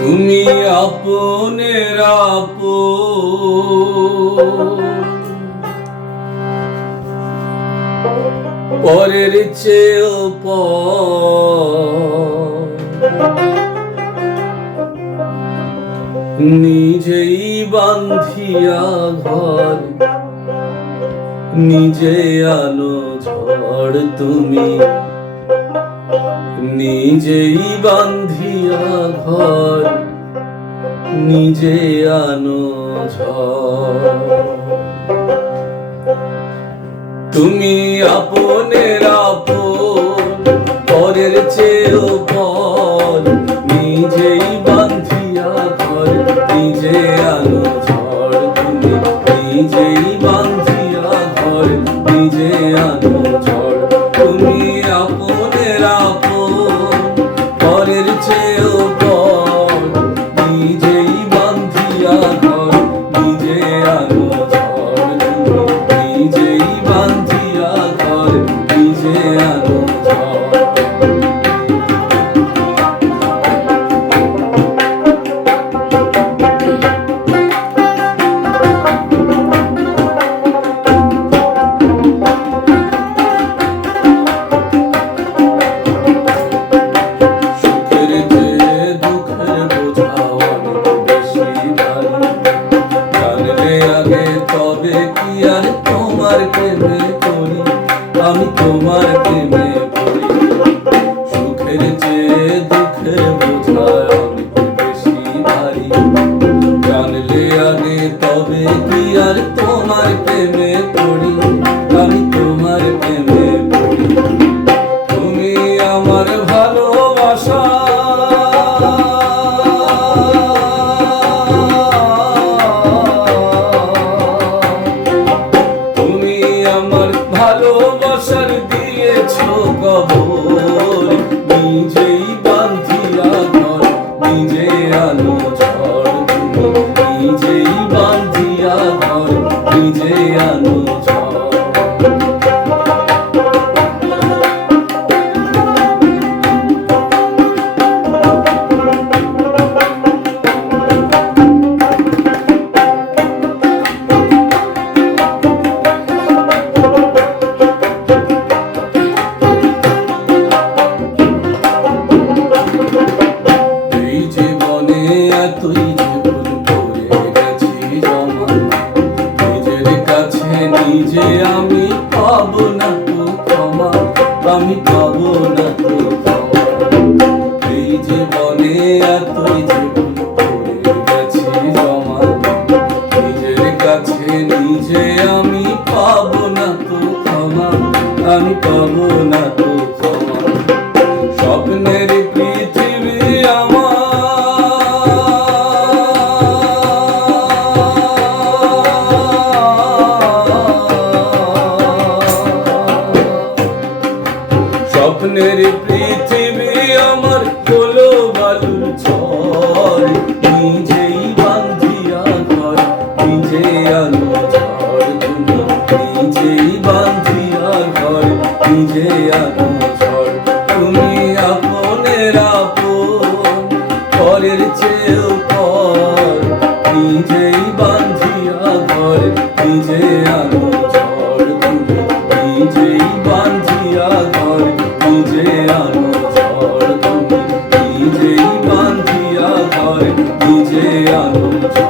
তুমি আপনের আপন, পরের চেয়েও পর, নিজেই বান্ধিয়া ঘর, নিজে আনো ঝড়। তুমি নিজেই বান্ধিয়া ঘর, নিজে আনো ঝড়। তুমি আপনের আপন, পরের চেয়েও পর, নিজেই বান্ধিয়া ঘর, নিজে আনো ঝড়। তুমি নিজেই বান্ধিয়া ঘর, নিজে আনো ঝড়। তুমি আপনের আপন, পরের চেয়েও পর, নিজেই বান্ধিয়া ঘর, নিজে আনো ঝড়। তুমি নিজেই বান্ধিয়া ঘর, নিজে আনো ঝড়। তবে কি আর তোমার প্রেমে পড়ি, আমি তোমার প্রেমে পড়ি। সুখের চেয়ে দুঃখের বোঝা অনেক বেশি ভারী, জানলে আগে তবে কি আর তোমার প্রেমে পড়ি, আমি তোমার প্রেমে পড়ি। তুমি আমার ভালোবাসা, ভালোবাসার দিয়েছো কবর, নিজেই বান্ধিয়া ঘর, নিজে আনো ঝড়। তুমি নিজেই বান্ধিয়া ঘর, নিজে আনো ঝড়। তুই যে ভুল করে গেছি জমা, নিজের কাছে নিজে আমি পাবো না তো ক্ষমা, আমি পাবো না তো ক্ষমা। এই জীবনে তুই যে ভুল করে গেছি জমা, নিজের কাছে নিজে আমি পাবো না তো ক্ষমা, আমি পাবো না তো ক্ষমা। স্বপ্নের পৃথিবী আমার, স্বপ্নের পৃথিবী আমার হলো বালুর ঝড়, নিজেই বান্ধিয়া ঘর, নিজে আনো ঝড়। তুমি নিজেই বান্ধিয়া ঘর, নিজে আনো ঝড়। তুমি আপনের আপন, পরের চেয়েও পর, নিজেই বান্ধিয়া ঘর, নিজে আনো ঝড়। তুমি নিজেই বান্ধিয়া ঘর, নিজে আনো ঝড়। তুমি নিজেই বান্ধিয়া ঘর, নিজে আনো ঝড়।